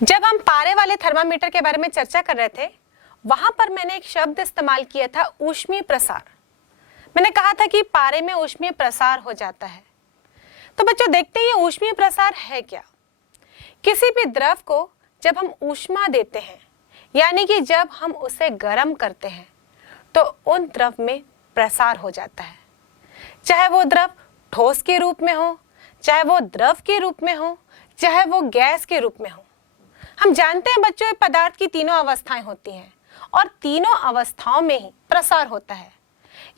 जब हम पारे वाले थर्मामीटर के बारे में चर्चा कर रहे थे, वहां पर मैंने एक शब्द इस्तेमाल किया था, ऊष्मीय प्रसार। मैंने कहा था कि पारे में ऊष्मीय प्रसार हो जाता है। तो बच्चों देखते हैं ये ऊष्मीय प्रसार है क्या। किसी भी द्रव को जब हम ऊष्मा देते हैं, यानी कि जब हम उसे गर्म करते हैं, तो उन द्रव में प्रसार हो जाता है। चाहे वो द्रव ठोस के रूप में हो, चाहे वो द्रव के रूप में हो, चाहे वो गैस के रूप में हो। हम जानते हैं बच्चों, पदार्थ की तीनों अवस्थाएं होती हैं और तीनों अवस्थाओं में ही प्रसार होता है।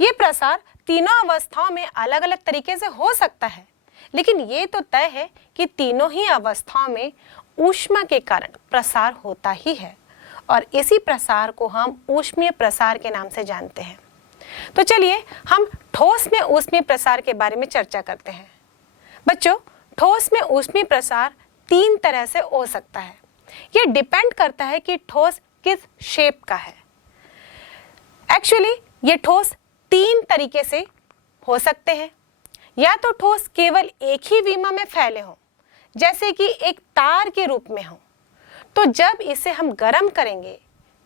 ये प्रसार तीनों अवस्थाओं में अलग अलग तरीके से हो सकता है, लेकिन ये तो तय है कि तीनों ही अवस्थाओं में ऊष्मा के कारण प्रसार होता ही है और इसी प्रसार को हम ऊष्मीय प्रसार के नाम से जानते हैं। तो चलिए हम ठोस में ऊष्मीय प्रसार के बारे में चर्चा करते हैं। बच्चों, ठोस में ऊष्मीय प्रसार तीन तरह से हो सकता है। ये डिपेंड करता है कि ठोस किस शेप का है। एक्चुअली ये ठोस तीन तरीके से हो सकते हैं। या तो ठोस केवल एक ही विमा में फैले हों, जैसे कि एक तार के रूप में हो, तो जब इसे हम गर्म करेंगे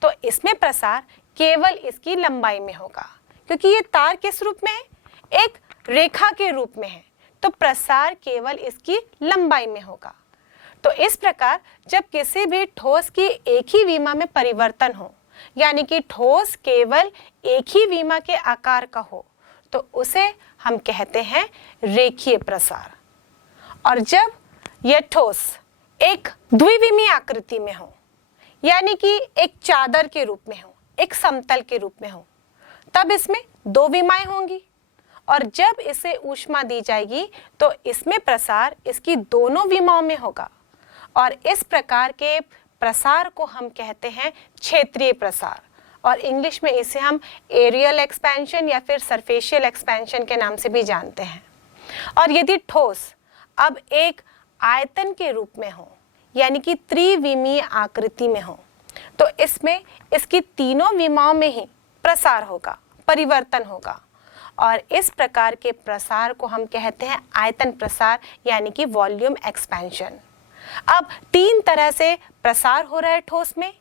तो इसमें प्रसार केवल इसकी लंबाई में होगा, क्योंकि ये तार किस रूप में है, एक रेखा के रूप में है, तो प्रसार केवल इसकी लंबाई में होगा। तो इस प्रकार जब किसी भी ठोस की एक ही विमा में परिवर्तन हो, यानी कि ठोस केवल एक ही विमा के आकार का हो, तो उसे हम कहते हैं रेखीय प्रसार। और जब यह ठोस एक द्विविमीय आकृति में हो, यानी कि एक चादर के रूप में हो, एक समतल के रूप में हो, तब इसमें दो विमाएं होंगी और जब इसे ऊष्मा दी जाएगी तो इसमें प्रसार इसकी दोनों विमाओं में होगा और इस प्रकार के प्रसार को हम कहते हैं क्षेत्रीय प्रसार और इंग्लिश में इसे हम एरियल एक्सपेंशन या फिर सरफेशियल एक्सपेंशन के नाम से भी जानते हैं। और यदि ठोस अब एक आयतन के रूप में हो, यानी कि त्रिविमीय आकृति में हो, तो इसमें इसकी तीनों विमाओं में ही प्रसार होगा, परिवर्तन होगा और इस प्रकार के प्रसार को हम कहते हैं आयतन प्रसार, यानी कि वॉल्यूम एक्सपेंशन। अब तीन तरह से प्रसार हो रहा है ठोस में,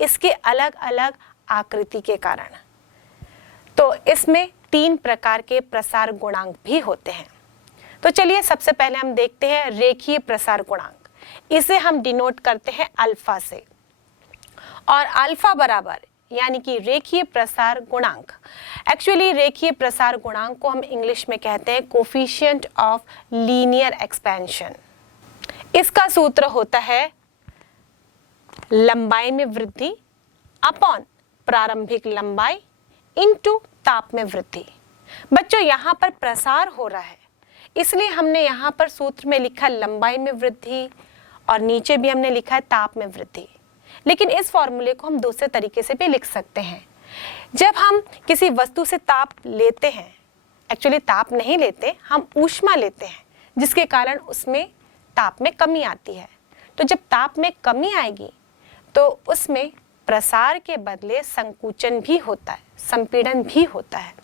इसके अलग अलग आकृति के कारण। तो इसमें तीन प्रकार के प्रसार गुणांक भी होते हैं। तो चलिए सबसे पहले हम देखते हैं रेखीय प्रसार गुणांक। इसे हम डिनोट करते हैं अल्फा से और अल्फा बराबर यानी कि रेखीय प्रसार गुणांक। एक्चुअली रेखीय प्रसार गुणांक को हम इंग्लिश में कहते हैं कोफिशिएंट ऑफ लीनियर एक्सपेंशन। इसका सूत्र होता है लंबाई में वृद्धि अपॉन प्रारंभिक लंबाई इनटू ताप में वृद्धि। बच्चों यहाँ पर प्रसार हो रहा है, इसलिए हमने यहाँ पर सूत्र में लिखा लंबाई में वृद्धि और नीचे भी हमने लिखा है ताप में वृद्धि। लेकिन इस फॉर्मूले को हम दूसरे तरीके से भी लिख सकते हैं। जब हम किसी वस्तु से ताप लेते हैं, एक्चुअली ताप नहीं लेते, हम ऊष्मा लेते हैं, जिसके कारण उसमें ताप में कमी आती है। तो जब ताप में कमी आएगी तो उसमें प्रसार के बदले संकुचन भी होता है, संपीड़न भी होता है।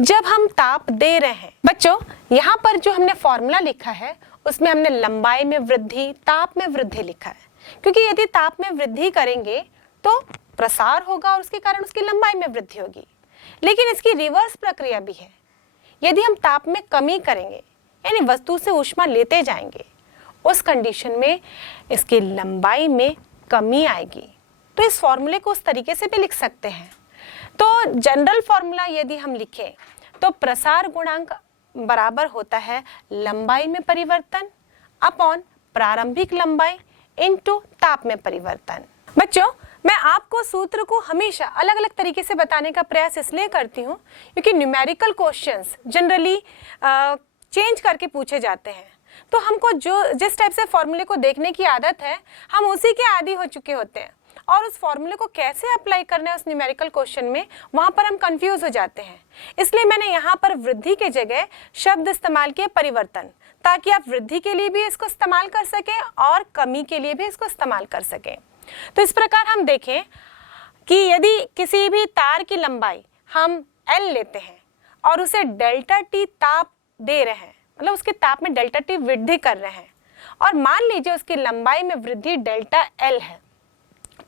जब हम ताप दे रहे हैं बच्चों, यहाँ पर जो हमने फॉर्मूला लिखा है उसमें हमने लंबाई में वृद्धि, ताप में वृद्धि लिखा है, क्योंकि यदि ताप में वृद्धि करेंगे तो प्रसार होगा और उसके कारण उसकी लंबाई में वृद्धि होगी। लेकिन इसकी रिवर्स प्रक्रिया भी है। यदि हम ताप में कमी करेंगे, यानी वस्तु से ऊष्मा लेते जाएंगे, उस कंडीशन में इसकी लंबाई में कमी आएगी। तो इस फॉर्मूले को उस तरीके से भी लिख सकते हैं। तो जनरल फॉर्मूला यदि हम लिखें तो प्रसार गुणांक बराबर होता है लंबाई में परिवर्तन अपॉन प्रारंभिक लंबाई इनटू ताप में परिवर्तन। बच्चों, मैं आपको सूत्र को हमेशा अलग अलग तरीके से बताने का प्रयास इसलिए करती हूँ क्योंकि न्यूमेरिकल क्वेश्चंस जनरली चेंज करके पूछे जाते हैं। तो हमको जिस टाइप से फॉर्मूले को देखने की आदत है, हम उसी के आदी हो चुके होते हैं और उस फॉर्मूले को कैसे अप्लाई करना है उस न्यूमेरिकल क्वेश्चन में, वहां पर हम कंफ्यूज हो जाते हैं। इसलिए मैंने यहाँ पर वृद्धि के जगह शब्द इस्तेमाल किए परिवर्तन, ताकि आप वृद्धि के लिए भी इसको इस्तेमाल कर सकें और कमी के लिए भी इसको इस्तेमाल कर सकें। तो इस प्रकार हम देखें कि यदि किसी भी तार की लंबाई हम L लेते हैं और उसे डेल्टा T ताप दे रहे हैं, मतलब उसके ताप में डेल्टा T वृद्धि कर रहे हैं और मान लीजिए उसकी लंबाई में वृद्धि डेल्टा एल है,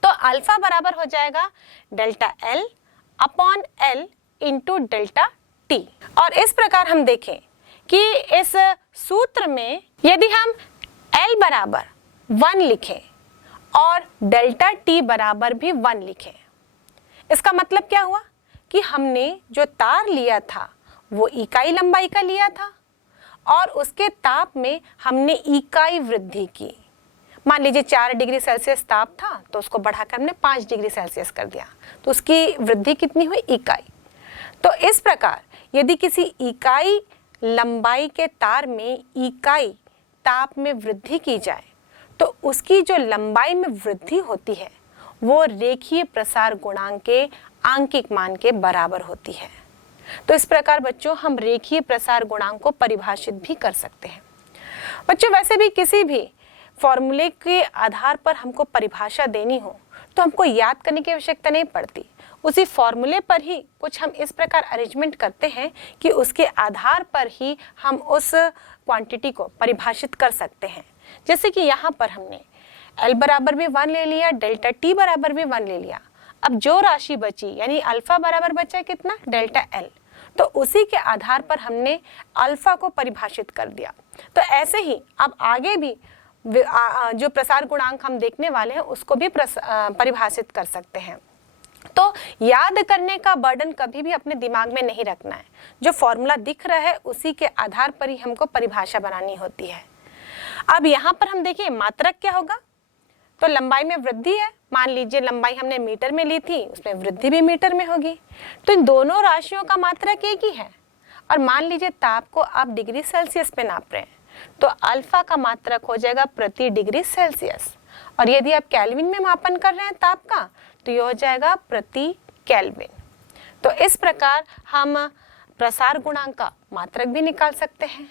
तो अल्फा बराबर हो जाएगा delta L upon L into delta T. और इस प्रकार हम देखें कि इस सूत्र में यदि हम एल बराबर 1 लिखें और डेल्टा टी बराबर भी 1 लिखें, इसका मतलब क्या हुआ कि हमने जो तार लिया था वो इकाई लंबाई का लिया था और उसके ताप में हमने इकाई वृद्धि की। मान लीजिए 4 डिग्री सेल्सियस ताप था तो उसको बढ़ाकर हमने 5 डिग्री सेल्सियस कर दिया, तो उसकी वृद्धि कितनी हुई? इकाई। तो इस प्रकार यदि किसी इकाई लंबाई के तार में इकाई ताप में वृद्धि की जाए तो उसकी जो लंबाई में वृद्धि होती है वो रेखीय प्रसार गुणांक के आंकिक मान के बराबर होती है। तो इस प्रकार बच्चों हम रेखीय प्रसार गुणांक को परिभाषित भी कर सकते हैं। बच्चों वैसे भी किसी भी फॉर्मूले के आधार पर हमको परिभाषा देनी हो तो हमको याद करने की आवश्यकता नहीं पड़ती, उसी फॉर्मूले पर ही कुछ हम इस प्रकार अरेंजमेंट करते हैं कि उसके आधार पर ही हम उस क्वांटिटी को परिभाषित कर सकते हैं। जैसे कि यहाँ पर हमने L बराबर भी 1 ले लिया, डेल्टा T बराबर भी 1 ले लिया। अब जो राशि बची यानी अल्फा बराबर बचा कितना? डेल्टा L, तो उसी के आधार पर हमने अल्फा को परिभाषित कर दिया। तो ऐसे ही अब आगे भी जो प्रसार गुणांक हम देखने वाले हैं उसको भी परिभाषित कर सकते हैं। तो याद करने का बर्डन कभी भी अपने दिमाग में नहीं रखना है, जो फॉर्मूला दिख रहा है उसी के आधार पर ही हमको परिभाषा बनानी होती है। अब यहाँ पर हम देखिए मात्रक क्या होगा, तो लंबाई में वृद्धि है, मान लीजिए लंबाई हमने मीटर में ली थी, उसमें वृद्धि भी मीटर में होगी, तो इन दोनों राशियों का मात्रक एक ही है। और मान लीजिए ताप को आप डिग्री सेल्सियस पे नाप रहे हैं तो अल्फा का मात्रक हो जाएगा प्रति डिग्री सेल्सियस, और यदि आप केल्विन में मापन कर रहे हैं ताप का तो ये हो जाएगा प्रति केल्विन। तो इस प्रकार हम प्रसार गुणांक का मात्रक भी निकाल सकते हैं।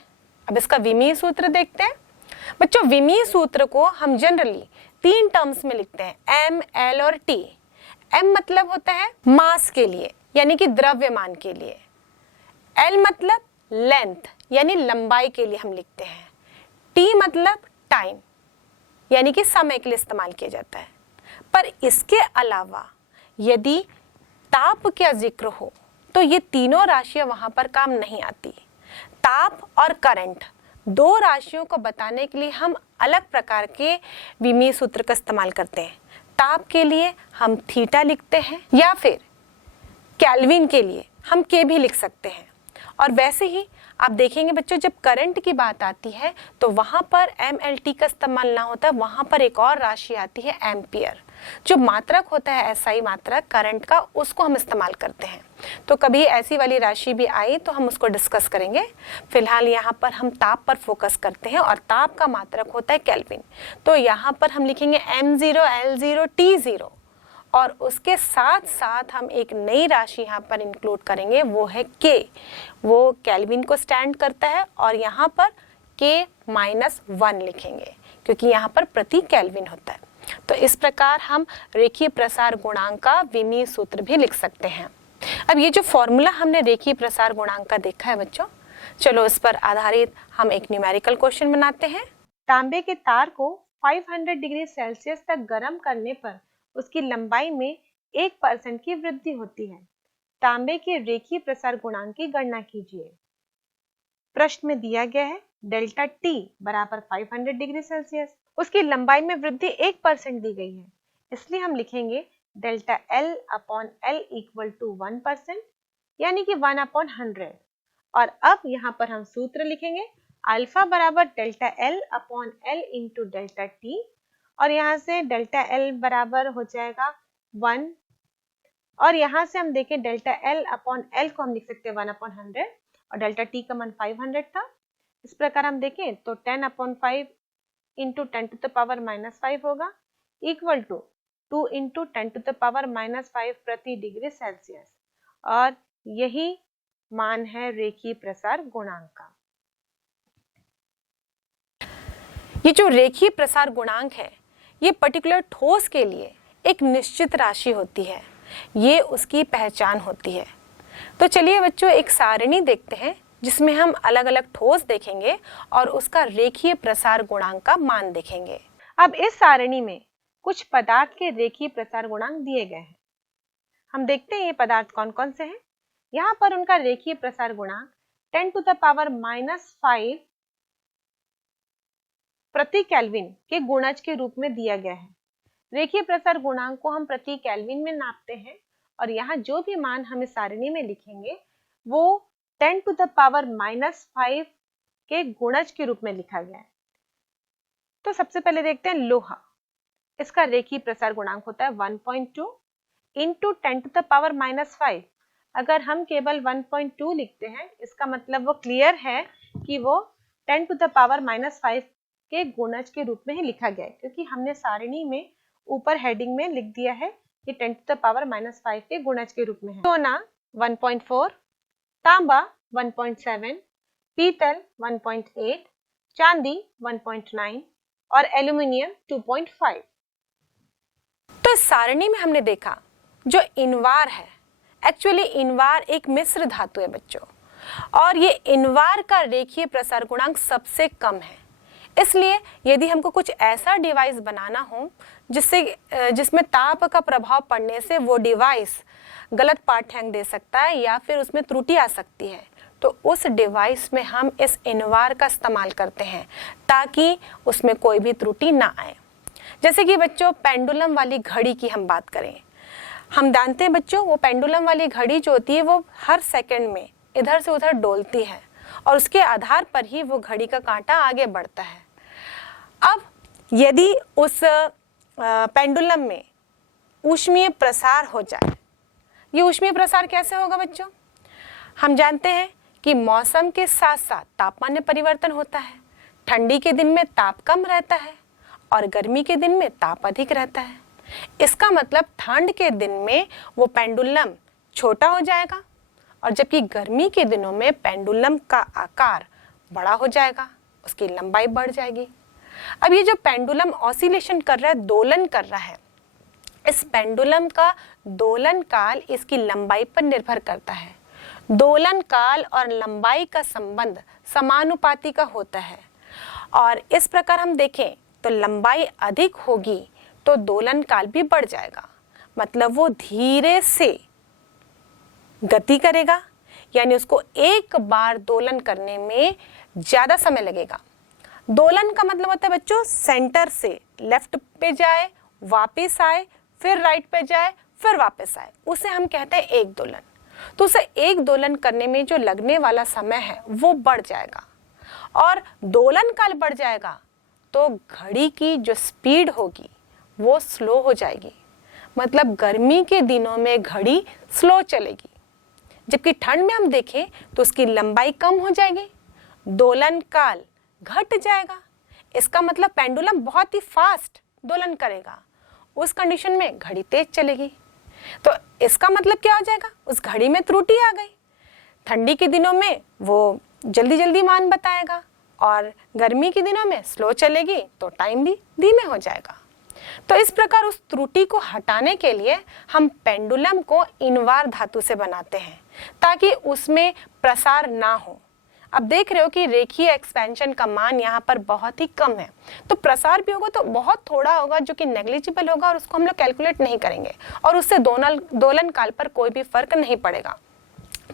अब इसका विमीय सूत्र देखते हैं। बच्चों विमीय सूत्र को हम जनरली 3 टर्म्स में लिखते हैं, एम, एल और टी। एम मतलब होता है मास के लिए यानी कि द्रव्यमान के लिए, एल मतलब लेंथ यानी लंबाई के लिए हम लिखते हैं, टी मतलब टाइम यानी कि समय के लिए इस्तेमाल किया जाता है। पर इसके अलावा यदि ताप का जिक्र हो तो ये तीनों राशियां वहां पर काम नहीं आती। ताप और करंट 2 राशियों को बताने के लिए हम अलग प्रकार के विमीय सूत्र का इस्तेमाल करते हैं। ताप के लिए हम थीटा लिखते हैं या फिर केल्विन के लिए हम के भी लिख सकते हैं। और वैसे ही आप देखेंगे बच्चों जब करंट की बात आती है तो वहां पर MLT का इस्तेमाल ना होता है, वहां पर एक और राशि आती है एम्पियर। जो मात्रक होता है SI मात्रक करंट का, उसको हम इस्तेमाल करते हैं। तो कभी ऐसी वाली राशि भी आई तो हम उसको डिस्कस करेंगे। फिलहाल यहाँ पर हम ताप पर फोकस करते हैं और ताप का मात्रक होता है केल्विन। तो यहाँ पर हम लिखेंगे M0, L0, T0 और उसके साथ साथ हम एक नई राशि यहाँ पर इंक्लूड करेंगे, वो है K। वो केल्विन को स्टैंड करता है और यहाँ पर K-1 लिखेंगे क्योंकि यहाँ पर प्रति केल्विन होता है। तो इस प्रकार हम रेखीय प्रसार गुणांक का विमीय सूत्र भी लिख सकते हैं। अब ये जो फॉर्मूला हमने रेखीय प्रसार गुणांक का देखा है बच्चों, चलो इस पर आधारित हम एक न्यूमेरिकल क्वेश्चन बनाते हैं। तांबे के तार को 500 डिग्री सेल्सियस तक गर्म करने पर उसकी लंबाई में 1% की वृद्धि होती है। तांबे के रेखीय प्रसार गुणांक की गणना कीजिए। प्रश्न में दिया गया है डेल्टा टी बराबर 500 डिग्री सेल्सियस, उसकी लंबाई में वृद्धि 1% दी गई है, इसलिए हम लिखेंगे delta L upon L equal to 1% यानी कि 1/100। और अब यहाँ पर हम सूत्र लिखेंगे अल्फा बराबर delta L upon L into delta T, और यहाँ से डेल्टा एल बराबर हो जाएगा 1 और यहाँ से हम देखें डेल्टा एल अपॉन एल को हम लिख सकते हैं 1/100 और डेल्टा टी का मान 500 था। इस प्रकार हम देखें तो 10/5 इंटू 10 टू द पावर -5 होगा equal to 2 into 10 to the power -5 प्रति डिग्री सेल्सियस, और यही मान है रेखीय प्रसार गुणांक का। ये जो रेखीय प्रसार गुणांक है ये पर्टिकुलर ठोस के लिए एक निश्चित राशि होती है, ये उसकी पहचान होती है। तो चलिए बच्चों एक सारणी देखते हैं जिसमें हम अलग अलग ठोस देखेंगे और उसका रेखीय प्रसार गुणांक का मान देखेंगे। अब इस सारणी में कुछ पदार्थ के रेखीय प्रसार गुणांक दिए गए हैं। हम देखते हैं ये पदार्थ कौन कौन से हैं। यहाँ पर उनका रेखीय प्रसार गुणांक 10⁻⁻5 प्रति केल्विन के गुणज के रूप में दिया गया है। रेखीय प्रसार गुणांक को हम प्रति केल्विन में नापते हैं और यहाँ जो भी मान हम इस सारणी में लिखेंगे वो 10⁻⁻5 के गुणज के रूप में लिखा गया है। तो सबसे पहले देखते हैं लोहा। इसका रेखीय प्रसार गुणांक होता है 1.2 इंटू 10⁻⁻5। अगर हम केवल 1.2 लिखते हैं इसका मतलब वो क्लियर है कि वो 10⁻⁻5 के गुणज के रूप में ही लिखा गया है, क्योंकि हमने सारणी में ऊपर हेडिंग में लिख दिया है कि 10⁻⁻5 के गुणज के रूप में है। सोना 1.4, तांबा 1.7, पीतल 1.8, चांदी 1.9 और एल्यूमिनियम 2.5। तो इस सारणी में हमने देखा जो इनवार है, एक्चुअली इनवार एक मिश्र धातु है बच्चों, और ये इनवार का रेखीय प्रसार गुणांक सबसे कम है। इसलिए यदि हमको कुछ ऐसा डिवाइस बनाना हो जिसमें ताप का प्रभाव पड़ने से वो डिवाइस गलत पाठ्यांक दे सकता है या फिर उसमें त्रुटि आ सकती है, तो उस डिवाइस में हम इस इनवार का इस्तेमाल करते हैं ताकि उसमें कोई भी त्रुटि ना आए। जैसे कि बच्चों पेंडुलम वाली घड़ी की हम बात करें, हम जानते हैं बच्चों वो पेंडुलम वाली घड़ी जो होती है वो हर सेकंड में इधर से उधर डोलती है और उसके आधार पर ही वो घड़ी का कांटा आगे बढ़ता है। अब यदि उस पेंडुलम में ऊष्मीय प्रसार हो जाए, ये ऊष्मीय प्रसार कैसे होगा बच्चों? हम जानते हैं कि मौसम के साथ साथ तापमान में परिवर्तन होता है। ठंडी के दिन में ताप कम रहता है और गर्मी के दिन में ताप अधिक रहता है। इसका मतलब ठंड के दिन में वो पेंडुलम छोटा हो जाएगा और जबकि गर्मी के दिनों में पेंडुलम का आकार बड़ा हो जाएगा, उसकी लंबाई बढ़ जाएगी। अब ये जो पेंडुलम ऑसिलेशन कर रहा है, दोलन कर रहा है, इस पेंडुलम का दोलन काल इसकी लंबाई पर निर्भर करता है। दोलन काल और लंबाई का संबंध समानुपाती का होता है और इस प्रकार हम देखें तो लंबाई अधिक होगी तो दोलन काल भी बढ़ जाएगा, मतलब वो धीरे से गति करेगा, यानी उसको एक बार दोलन करने में ज्यादा समय लगेगा। दोलन का मतलब होता है बच्चों सेंटर से लेफ्ट पे जाए, वापस आए, फिर राइट पे जाए, फिर वापस आए, उसे हम कहते हैं एक दोलन। तो उसे एक दोलन करने में जो लगने वाला समय है वो बढ़ जाएगा और दोलन काल बढ़ जाएगा तो घड़ी की जो स्पीड होगी वो स्लो हो जाएगी, मतलब गर्मी के दिनों में घड़ी स्लो चलेगी, जबकि ठंड में हम देखें तो उसकी लंबाई कम हो जाएगी, दोलन काल घट जाएगा। इसका मतलब पेंडुलम बहुत ही फास्ट दोलन करेगा, उस कंडीशन में घड़ी तेज चलेगी। तो इसका मतलब क्या हो जाएगा? उस घड़ी में त्रुटि आ गई। ठंडी के दिनों में वो जल्दी जल्दी मान बताएगा और गर्मी के दिनों में स्लो चलेगी तो टाइम भी धीमे हो जाएगा। तो इस प्रकार उस त्रुटि को हटाने के लिए हम पेंडुलम को इनवार धातु से बनाते हैं ताकि उसमें प्रसार ना हो। अब देख रहे हो कि रेखीय एक्सपेंशन का मान यहाँ पर बहुत ही कम है, तो प्रसार भी होगा तो बहुत थोड़ा होगा जो कि नेग्लिजिबल होगा और उसको हम लोग कैलकुलेट नहीं करेंगे और उससे दोलन काल पर कोई भी फर्क नहीं पड़ेगा।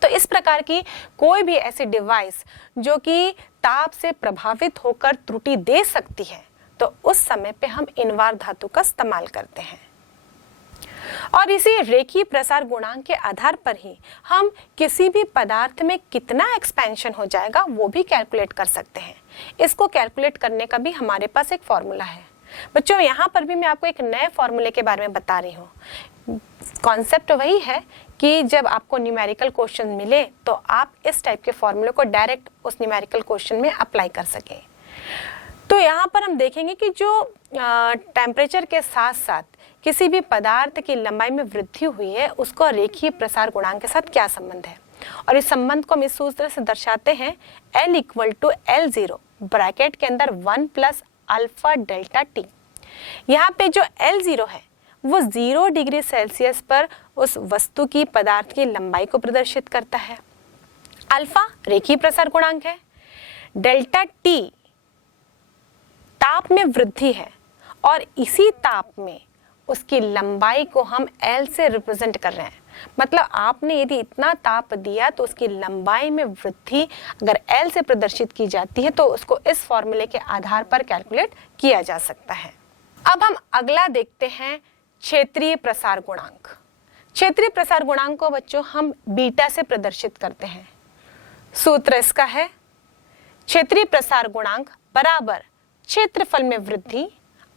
तो इस प्रकार की कोई भी ऐसी डिवाइस जो कि ताप से प्रभावित होकर त्रुटि दे सकती है तो उस समय पे हम इनवार धातु का इस्तेमाल करते हैं और इसी रेखीय प्रसार गुणांक के आधार पर ही हम किसी भी पदार्थ में कितना एक्सपेंशन हो जाएगा वो भी कैलकुलेट कर सकते हैं। इसको कैलकुलेट करने का भी हमारे पास एक फॉर्मूला है। बच्चों यहाँ पर भी मैं आपको एक नए फॉर्मूले के बारे में बता रही हूँ। कॉन्सेप्ट वही है कि जब आपको न्यूमेरिकल क्वेश्चन मिले तो आप इस टाइप के फॉर्मूले को डायरेक्ट उस न्यूमेरिकल क्वेश्चन में अप्लाई कर सकें। तो यहाँ पर हम देखेंगे कि जो टेम्परेचर के साथ साथ किसी भी पदार्थ की लंबाई में वृद्धि हुई है उसको रेखीय प्रसार गुणांक के साथ क्या संबंध है, और इस संबंध को हम इस सूत्र से दर्शाते हैं L = L0 ब्रैकेट के अंदर 1 + अल्फा डेल्टा टी। यहाँ पे जो L0 है वो 0 डिग्री सेल्सियस पर उस वस्तु की पदार्थ की लंबाई को प्रदर्शित करता है अल्फा रेखीय प्रसार गुणांक है, डेल्टा टी ताप में वृद्धि है और इसी ताप में उसकी लंबाई को हम L से रिप्रेजेंट कर रहे हैं। मतलब आपने यदि इतना ताप दिया तो उसकी लंबाई में वृद्धि अगर L से प्रदर्शित की जाती है तो उसको इस फॉर्मूले के आधार पर कैलकुलेट किया जा सकता है। अब हम अगला देखते हैं क्षेत्रीय प्रसार गुणांक। क्षेत्रीय प्रसार गुणांक को बच्चों हम बीटा से प्रदर्शित करते हैं। सूत्र इसका है क्षेत्रीय प्रसार गुणांक बराबर क्षेत्रफल में वृद्धि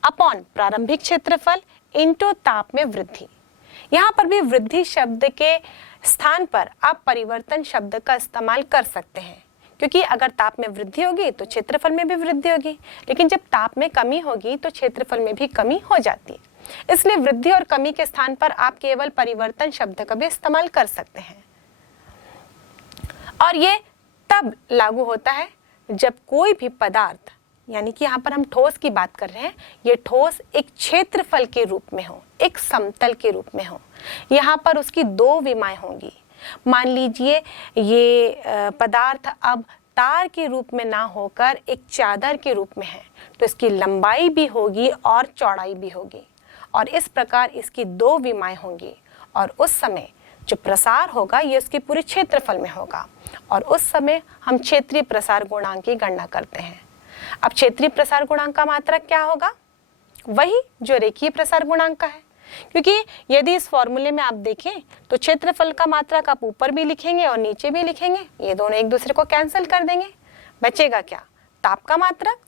अपॉन प्रारंभिक क्षेत्रफल इंटू ताप में वृद्धि। यहाँ पर भी वृद्धि शब्द के स्थान पर आप परिवर्तन शब्द का इस्तेमाल कर सकते हैं, क्योंकि अगर ताप में वृद्धि होगी तो क्षेत्रफल में भी वृद्धि होगी, लेकिन जब ताप में कमी होगी तो क्षेत्रफल में भी कमी हो जाती है। इसलिए वृद्धि और कमी के स्थान पर आप केवल परिवर्तन शब्द का भी इस्तेमाल कर सकते हैं। और ये तब लागू होता है जब कोई भी पदार्थ, यानी कि यहाँ पर हम ठोस की बात कर रहे हैं, ये ठोस एक क्षेत्रफल के रूप में हो, एक समतल के रूप में हो। यहाँ पर उसकी दो विमाएं होंगी। मान लीजिए ये पदार्थ अब तार के रूप में ना होकर एक चादर के रूप में है, तो इसकी लंबाई भी होगी और चौड़ाई भी होगी, और इस प्रकार इसकी दो विमाएं होंगी। और उस समय जो प्रसार होगा ये उसके पूरे क्षेत्रफल में होगा, और उस समय हम क्षेत्रीय प्रसार गुणांक की गणना करते हैं। अब क्षेत्रीय प्रसार गुणांक का मात्रक क्या होगा? वही जो रेखीय प्रसार गुणांक का है, क्योंकि यदि इस फॉर्मूले में आप देखें तो क्षेत्रफल का मात्रक आप ऊपर भी लिखेंगे और नीचे भी लिखेंगे, ये दोनों एक दूसरे को कैंसिल कर देंगे। बचेगा क्या? ताप का मात्रक,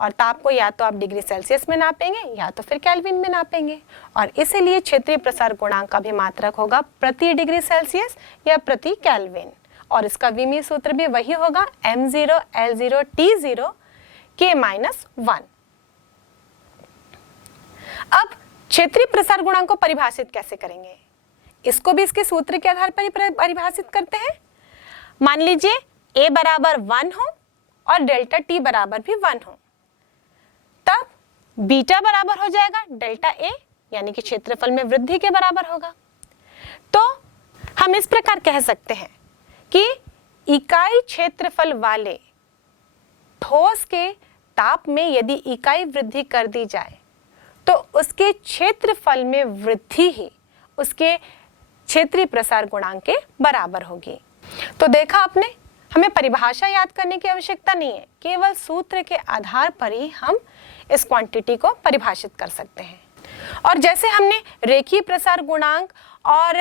और ताप को या तो आप डिग्री सेल्सियस में नापेंगे या तो फिर केल्विन में नापेंगे, और इसीलिए क्षेत्रीय प्रसार गुणांक का भी मात्रक होगा प्रति डिग्री सेल्सियस या प्रति केल्विन, और इसका विमीय सूत्र भी वही होगा m0 L0 T0 K-1। अब क्षेत्रीय प्रसार गुणांक को परिभाषित कैसे करेंगे? इसको भी इसके सूत्र के आधार पर ही परिभाषित करते हैं। मान लीजिए A बराबर 1 हो और डेल्टा T बराबर भी 1 हो, तब बीटा बराबर हो जाएगा डेल्टा A, यानी कि क्षेत्रफल में वृद्धि के बराबर होगा। तो हम इस प्रकार कह सकते हैं कि इकाई क्षेत्रफल वाले ठोस के ताप में यदि इकाई वृद्धि कर दी जाए तो उसके क्षेत्रफल में वृद्धि ही उसके क्षेत्रीय प्रसार गुणांक के बराबर होगी। तो देखा आपने, हमें परिभाषा याद करने की आवश्यकता नहीं है, केवल सूत्र के आधार पर ही हम इस क्वांटिटी को परिभाषित कर सकते हैं। और जैसे हमने रेखीय प्रसार गुणांक और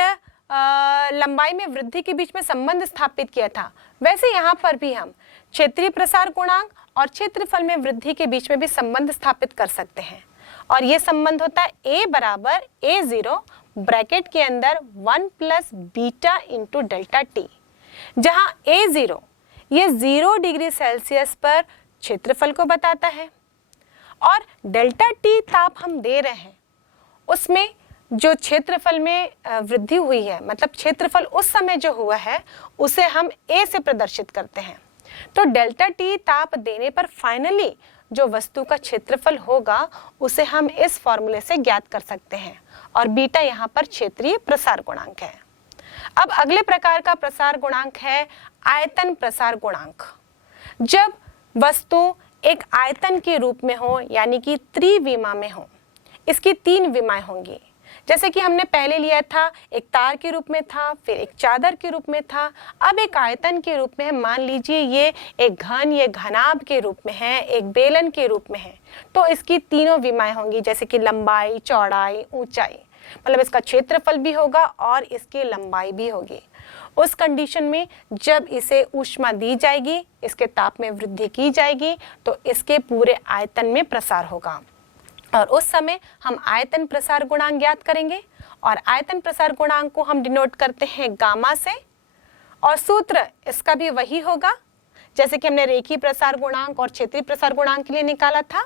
लंबाई में वृद्धि के बीच में संबंध स्थापित किया था, वैसे यहाँ पर भी हम क्षेत्रीय प्रसार गुणांक और क्षेत्रफल में वृद्धि के बीच में भी संबंध स्थापित कर सकते हैं। और ये संबंध होता है A बराबर A0 ब्रैकेट के अंदर 1 plus beta into delta T, जहाँ A0 ये 0 डिग्री सेल्सियस पर क्षेत्रफल को बताता है, और डेल्टा टी ताप हम दे रहे हैं उसमें जो क्षेत्रफल में वृद्धि हुई है, मतलब क्षेत्रफल उस समय जो हुआ है उसे हम A से प्रदर्शित करते हैं। तो डेल्टा टी ताप देने पर फाइनली जो वस्तु का क्षेत्रफल होगा उसे हम इस फॉर्मूले से ज्ञात कर सकते हैं, और बीटा यहाँ पर क्षेत्रीय प्रसार गुणांक है। अब अगले प्रकार का प्रसार गुणांक है आयतन प्रसार गुणांक। जब वस्तु एक आयतन के रूप में हो, यानी कि त्रिविमा में हो, इसकी 3 विमाएं होंगी। जैसे कि हमने पहले लिया था, एक तार के रूप में था, फिर एक चादर के रूप में था, अब एक आयतन के रूप में है। मान लीजिए ये एक घन, ये घनाभ के रूप में है, एक बेलन के रूप में है, तो इसकी 3 विमाएं होंगी, जैसे कि लंबाई, चौड़ाई, ऊंचाई। मतलब इसका क्षेत्रफल भी होगा और इसकी लंबाई भी होगी। उस कंडीशन में जब इसे ऊष्मा दी जाएगी, इसके ताप में वृद्धि की जाएगी, तो इसके पूरे आयतन में प्रसार होगा, और उस समय हम आयतन प्रसार गुणांक ज्ञात करेंगे। और आयतन प्रसार गुणांक को हम डिनोट करते हैं गामा से, और सूत्र इसका भी वही होगा जैसे कि हमने रेखीय प्रसार गुणांक और क्षेत्रीय प्रसार गुणांक के लिए निकाला था।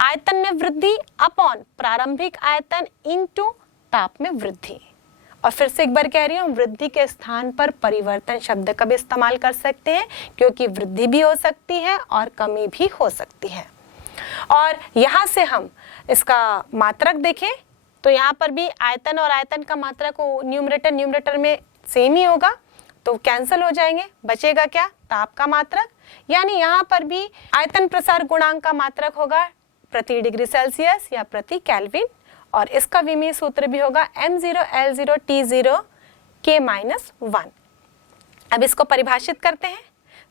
आयतन में वृद्धि अपॉन प्रारंभिक आयतन इंटू ताप में वृद्धि। और फिर से एक बार कह रही हूँ, वृद्धि के स्थान पर परिवर्तन शब्द का भी इस्तेमाल कर सकते हैं, क्योंकि वृद्धि भी हो सकती है और कमी भी हो सकती है। और यहाँ से हम इसका मात्रक देखें तो यहाँ पर भी आयतन और आयतन का मात्रक न्यूमरेटर में सेम ही होगा, तो कैंसिल हो जाएंगे, बचेगा क्या? ताप का मात्रक। यानी यहाँ पर भी आयतन प्रसार गुणांक का मात्रक होगा प्रति डिग्री सेल्सियस या प्रति केल्विन, और इसका विमीय सूत्र भी होगा m0 L0 T0 K-1। अब इसको परिभाषित करते हैं,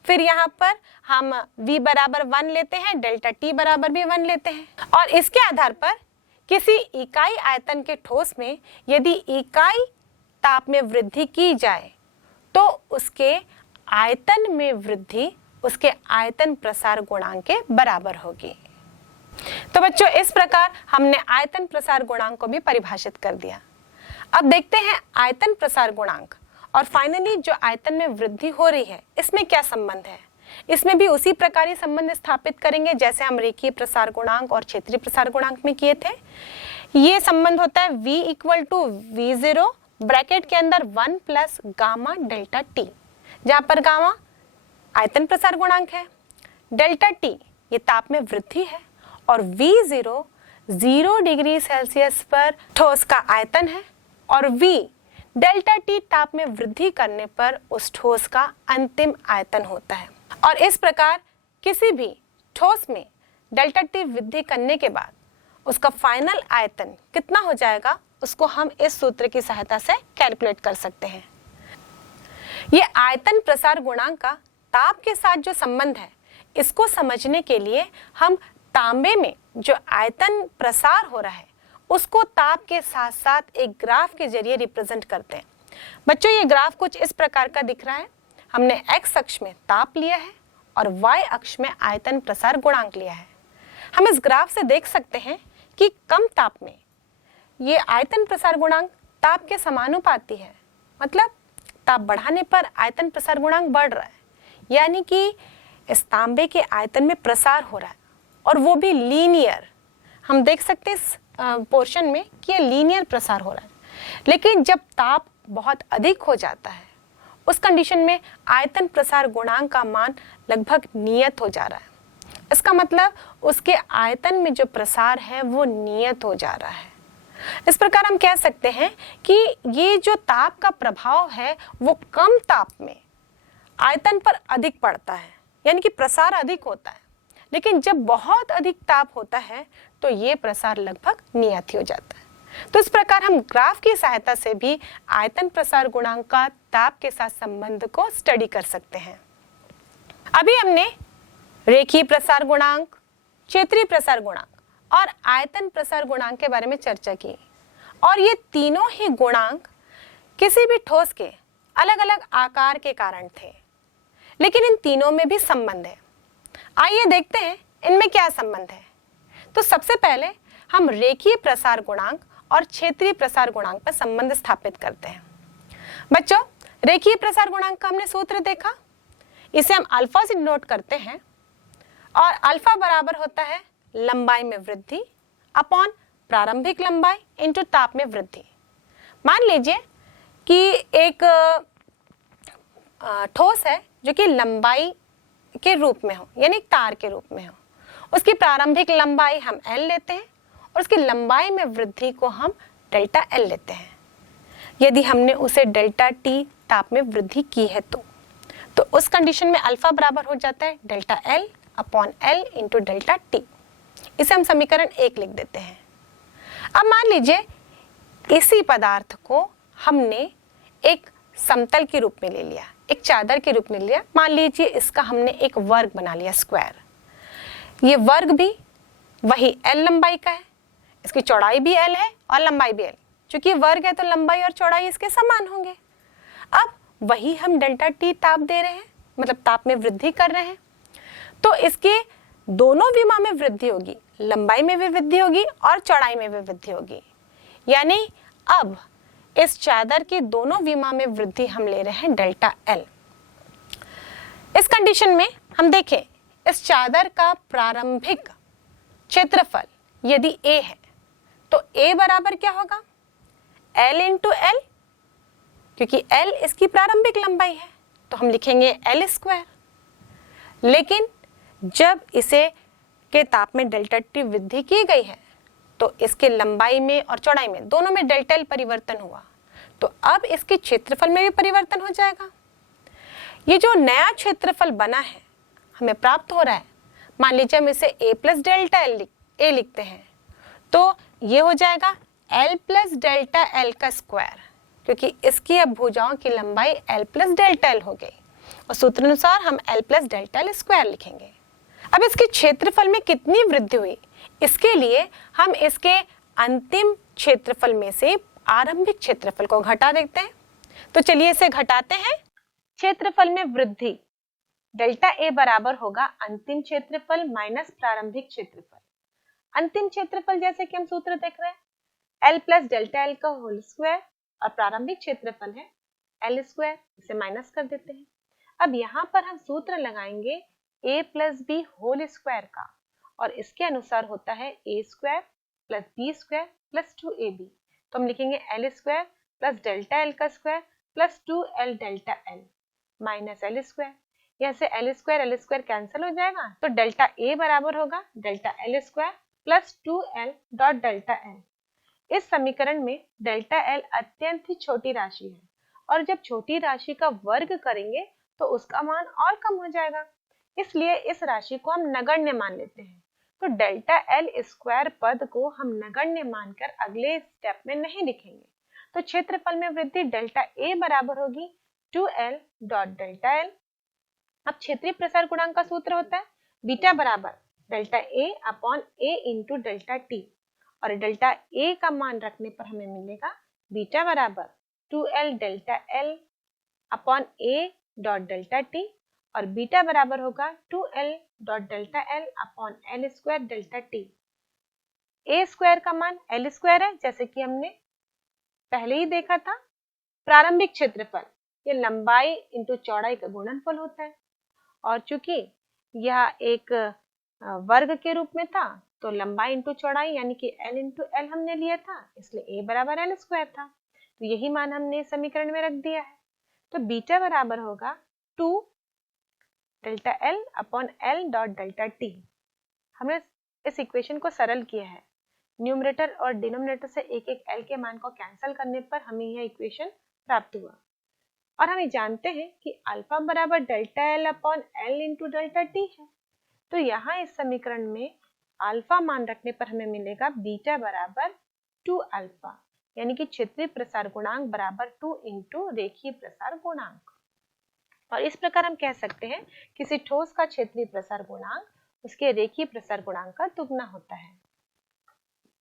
फिर यहाँ पर हम v बराबर 1 लेते हैं, डेल्टा t बराबर भी 1 लेते हैं, और इसके आधार पर किसी इकाई आयतन के ठोस में यदि इकाई ताप में वृद्धि की जाए तो उसके आयतन में वृद्धि उसके आयतन प्रसार गुणांक के बराबर होगी। तो बच्चों, इस प्रकार हमने आयतन प्रसार गुणांक को भी परिभाषित कर दिया। अब देखते हैं आयतन प्रसार गुणांक और फाइनली जो आयतन में वृद्धि हो रही है इसमें क्या संबंध है। इसमें भी उसी प्रकार संबंध स्थापित करेंगे जैसे हम रेखीय प्रसार गुणांक और क्षेत्रीय प्रसार गुणांक में किए थे। ये संबंध होता है v equal to v0 bracket के अंदर 1 प्लस गामा डेल्टा टी, जहां पर गामा आयतन प्रसार गुणांक है, डेल्टा टी ये ताप में वृद्धि है, और v0 0 डिग्री सेल्सियस पर ठोस का आयतन है, और v डेल्टा टी ताप में वृद्धि करने पर उस ठोस का अंतिम आयतन होता है। और इस प्रकार किसी भी ठोस में डेल्टा टी वृद्धि करने के बाद उसका फाइनल आयतन कितना हो जाएगा उसको हम इस सूत्र की सहायता से कैलकुलेट कर सकते हैं। ये आयतन प्रसार गुणांक का ताप के साथ जो संबंध है इसको समझने के लिए हम तांबे में जो आयतन प्रसार हो रहा है उसको ताप के साथ साथ एक ग्राफ के जरिए रिप्रेजेंट करते हैं। बच्चों, ये ग्राफ कुछ इस प्रकार का दिख रहा है। हमने x अक्ष में ताप लिया है और y अक्ष में आयतन प्रसार गुणांक लिया है। हम इस ग्राफ से देख सकते हैं कि कम ताप में ये आयतन प्रसार गुणांक ताप के समानुपाती है, मतलब ताप बढ़ाने पर आयतन प्रसार गुणांक बढ़ रहा है, यानी कि इस तांबे के आयतन में प्रसार हो रहा है, और वो भी लीनियर। हम देख सकते हैं इस पोर्शन में कि ये लीनियर प्रसार हो रहा है। लेकिन जब ताप बहुत अधिक हो जाता है उस कंडीशन में आयतन प्रसार गुणांक का मान लगभग नियत हो जा रहा है। इसका मतलब उसके आयतन में जो प्रसार है वो नियत हो जा रहा है। इस प्रकार हम कह सकते हैं कि ये जो ताप का प्रभाव है वो कम ताप में आयतन पर अधिक पड़ता है, यानी कि प्रसार अधिक होता है। लेकिन जब बहुत अधिक ताप होता है तो ये प्रसार लगभग नियत ही हो जाता है। तो इस प्रकार हम ग्राफ की सहायता से भी आयतन प्रसार गुणांक का ताप के साथ संबंध को स्टडी कर सकते हैं। अभी हमने रेखीय प्रसार गुणांक, क्षेत्रीय प्रसार गुणांक और आयतन प्रसार गुणांक के बारे में चर्चा की, और ये तीनों ही गुणांक किसी भी ठोस के अलग अलग आकार के कारण थे, लेकिन इन तीनों में भी संबंध है। आइए देखते हैं इनमें क्या संबंध है। तो सबसे पहले हम रेखीय प्रसार गुणांक और क्षेत्रीय प्रसार गुणांक पर संबंध स्थापित करते हैं। बच्चों, रेखीय प्रसार गुणांक का हमने सूत्र देखा, इसे हम अल्फा से नोट करते हैं, और अल्फा बराबर होता है लंबाई में वृद्धि अपॉन प्रारंभिक लंबाई इंटू ताप में वृद्धि। मान लीजिए कि एक ठोस है जो कि लंबाई के रूप में हो, यानी तार के रूप में हो। उसकी प्रारंभिक लंबाई हम L लेते हैं और उसकी लंबाई में वृद्धि को हम डेल्टा L लेते हैं। यदि हमने उसे डेल्टा T ताप में वृद्धि की है तो उस कंडीशन में अल्फा बराबर हो जाता है delta L upon L into delta T। इसे हम समीकरण 1 लिख देते हैं। अब मान लीजिए इसी पदार्थ को हमने एक समतल के रूप में ले लिया, एक चादर के रूप में लिया। मान लीजिए इसका हमने एक वर्ग बना लिया, स्क्वायर। ये वर्ग भी वही L लंबाई का है, इसकी चौड़ाई भी L है और लंबाई भी L। चूंकि वर्ग है तो लंबाई और चौड़ाई इसके समान होंगे। अब वही हम डेल्टा T ताप दे रहे हैं, मतलब ताप में वृद्धि कर रहे हैं, तो इसके दोनों विमा में वृद्धि होगी, लंबाई में भी वृद्धि होगी और चौड़ाई में भी वृद्धि होगी। यानी अब इस चादर के दोनों विमा में वृद्धि हम ले रहे हैं डेल्टा L। इस कंडीशन में हम देखें इस चादर का प्रारंभिक क्षेत्रफल यदि A है तो A बराबर क्या होगा L इंटू L, क्योंकि L इसकी प्रारंभिक लंबाई है तो हम लिखेंगे L स्क्वायर। लेकिन जब इसे के ताप में डेल्टा T वृद्धि की गई है तो इसके लंबाई में और चौड़ाई में दोनों में डेल्टा L परिवर्तन हुआ, तो अब इसके क्षेत्रफल में भी परिवर्तन हो जाएगा। ये जो नया क्षेत्रफल बना है हमें प्राप्त हो रहा है, मान लीजिए हम इसे a प्लस डेल्टा ए लिखते हैं, तो ये हो जाएगा l प्लस डेल्टा एल का स्क्वायर, क्योंकि इसकी अब भुजाओं की लंबाई l प्लस डेल्टा एल हो गई और सूत्र अनुसार हम l plus delta L square लिखेंगे। अब इसके क्षेत्रफल में कितनी वृद्धि हुई, इसके लिए हम इसके अंतिम क्षेत्रफल में से आरंभिक क्षेत्रफल को घटा देते हैं। तो चलिए इसे घटाते हैं। क्षेत्रफल में वृद्धि डेल्टा ए बराबर होगा अंतिम क्षेत्रफल माइनस प्रारंभिक क्षेत्रफल। अंतिम क्षेत्रफल जैसे कि हम सूत्र देख रहे हैं l प्लस डेल्टा एल का होल स्क्वायर और प्रारंभिक क्षेत्रफल है l स्क्वायर, इसे माइनस कर देते हैं। अब यहाँ पर हम सूत्र लगाएंगे a plus B whole square का और इसके अनुसार होता है a square plus B square plus 2ab। तो हम लिखेंगे l square plus delta L का square plus 2l delta L minus l square. यहाँ से l स्क्वायर कैंसिल हो जाएगा, तो डेल्टा a बराबर होगा delta L square plus 2l dot delta L. इस समीकरण में डेल्टा एल अत्यंत ही छोटी राशि है और जब छोटी राशि का वर्ग करेंगे तो उसका मान और कम हो जाएगा, इसलिए इस राशि को हम नगण्य मान लेते हैं। तो डेल्टा एल स्क्वायर पद को हम नगण्य मानकर अगले स्टेप में नहीं लिखेंगे। तो क्षेत्रफल में वृद्धि डेल्टा ए बराबर होगी 2l डॉट डेल्टा एल। अब क्षेत्रीय प्रसार गुणांक का सूत्र होता है बीटा बराबर delta A upon A into delta T, और डेल्टा ए का मान रखने पर हमें मिलेगा बीटा बराबर 2l delta L upon A dot delta T, और बीटा बराबर होगा 2l dot delta L upon L square delta T. A square का मान एल स्क्वायर है जैसे कि हमने पहले ही देखा था। प्रारंभिक क्षेत्रफल ये लंबाई इंटू चौड़ाई का गुणनफल होता है, और चूंकि यह एक वर्ग के रूप में था तो लंबाई इंटू चौड़ाई यानी कि l इंटू एल हमने लिया था, इसलिए a बराबर एल स्क्वायर था। तो यही मान हमने समीकरण में रख दिया है। तो बीटा बराबर होगा 2 delta L upon L dot delta T. हमने इस इक्वेशन को सरल किया है, न्यूमरेटर और डिनोमिनेटर से एक एक एल के मान को कैंसिल करने पर हमें यह इक्वेशन प्राप्त हुआ। और हम जानते हैं कि अल्फा बराबर delta L upon L into delta T है, तो यहाँ इस समीकरण में अल्फा मान रखने पर हमें मिलेगा बीटा बराबर 2 अल्फा, यानी कि क्षेत्रीय प्रसार गुणांक बराबर 2 इंटू रेखीय प्रसार गुणांक। और इस प्रकार हम कह सकते हैं किसी ठोस का क्षेत्रीय प्रसार गुणांक उसके रेखीय प्रसार गुणांक का दुगना होता है।